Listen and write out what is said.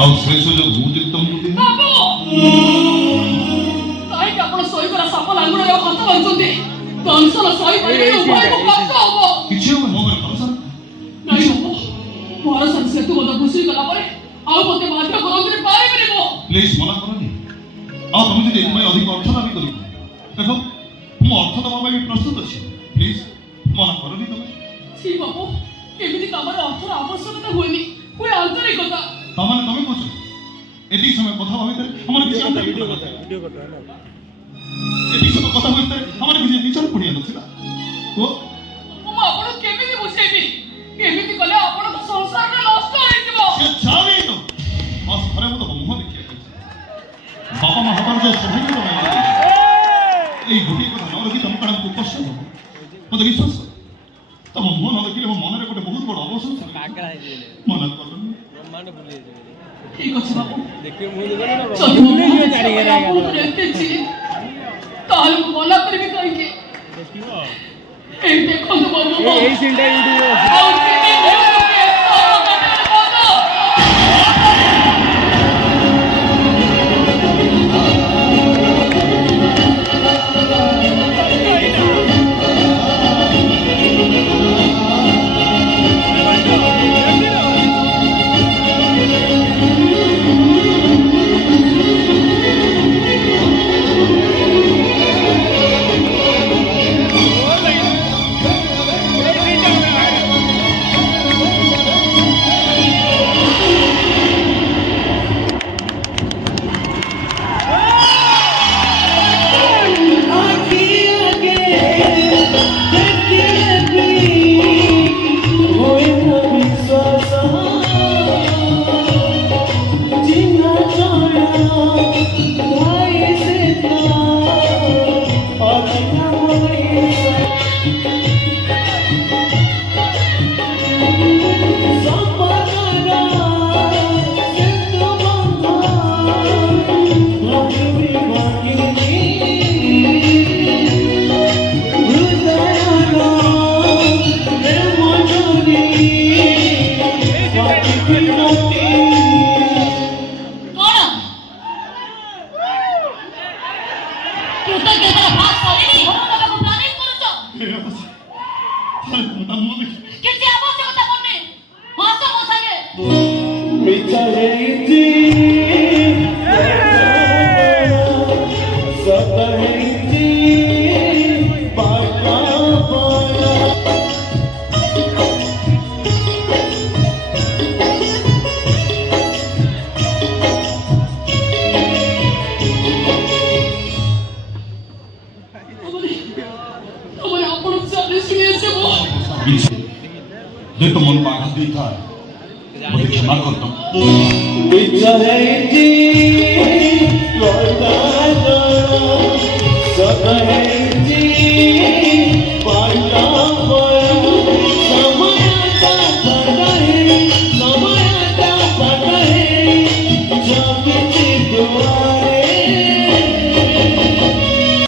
ଆଉ ସେ ସୁଯୋଗ ମୁଁ ଯଦି ତମକୁ ଦେବି କାହିଁକି ଆପଣ ଶୋଇବାର ସାପ ଲାଙ୍ଗୁଡ଼ରେ ହାତ ବାନ୍ଧୁଛନ୍ତି? କଂସର ଶୋଇପାରିବେ ଉଭୟକୁ କଷ୍ଟ ହବ। କିଛି ହବ ମୋ ଉପରେ ଭରସା ନାଇଁ ବାବୁ, ଭରସାର ସେତୁ ବୋଧ ଭୁଷି ଗଲା ପରେ ଆଉ ମୋତେ ବାଧ୍ୟ କରନ୍ତୁନି, ପାରିବିନି ମୁଁ। ପ୍ଲିଜ୍ ମନା କରନି। ଆଉ ତମେ ଯଦି ଏଥିପାଇଁ ଅଧିକ ଅର୍ଥ ଦାବି କରିବ, ଦେଖ ମୁଁ ଅର୍ଥ ଦେବା ପାଇଁ ପ୍ରସ୍ତୁତ ଅଛି। ପ୍ଲିଜ୍ ମନା କରନି ତମେ। ଛି ବାବୁ, ଏମିତି କାମରେ ଅର୍ଥର ଆବଶ୍ୟକତା ହୁଏନି, ହୁଏ ଆନ୍ତରିକତା। ତାମାନେ ତମେ କହୁଛ ଏତିକି ସମୟ କଥା ହବା ଭିତରେ ଆମର କିଛି ଭିଡ଼ିଓ ଏତିକି ସମୟ କଥା ହବା ଭିତରେ ଆମର କିଛି ନିଜର ପଡ଼ିଆ ନଥିଲା। କୁହ ମୁଁ ଆପଣଙ୍କୁ କେମିତି ବୁଝେଇବି? କେମିତି କଲେ ଆପଣଙ୍କ ସଂସାରଟା ନଷ୍ଟ ହେଇଯିବ? ସେ ଚାବି ତ ବାସ୍ ଘରେ ମୁଁ ତ ମୁହଁ ଦେଖିବାକୁ ପାଇଛି। ବାପା ମା ହବାର ଯୋଉ ସୌଭାଗ୍ୟ ତମେ ମୋତେ ଦେଇଛ, ଏଇ ଗୋଟିଏ କଥା ନ ରଖି ତମ କାରଣ କଷ୍ଟ ହବ ମୋତେ ବିଶ୍ୱାସ କର। ତମ ମୁହଁ ନ ଦେଖିଲେ ମୋ ମନରେ ଗୋଟେ ବହୁତ ବଡ଼ ଅବସର ମନା କରନି। ଠିକ ଅଛି ବାବୁ, देखिए मुझे ଯଦି ମୋ ମୁହଁ ଦେଖିବା ପାଇଁ ଆପଣଙ୍କର ଏତେ ଜିଦ୍, ତାହେଲେ ମୁଁ ମନା କରିବି କାହିଁକି? ଏଇ ଦେଖନ୍ତୁ ବାବୁ, এই সিনটা ইউটিউবে আছে ଆଉ କେତେ ଭୁଲ ଲୋକେ ସହ କାଟିଲେ ବନ୍ଦ। କିଛି ଆବଶ୍ୟକତା ପଡ଼ୁନି, ହସ ମୋ ସାଙ୍ଗେ। ଆପଣ ଚାଲି ଶୁଣି ଆସିବ। जे तो मन को आघात देता है मुझे क्षमा करता हूँ।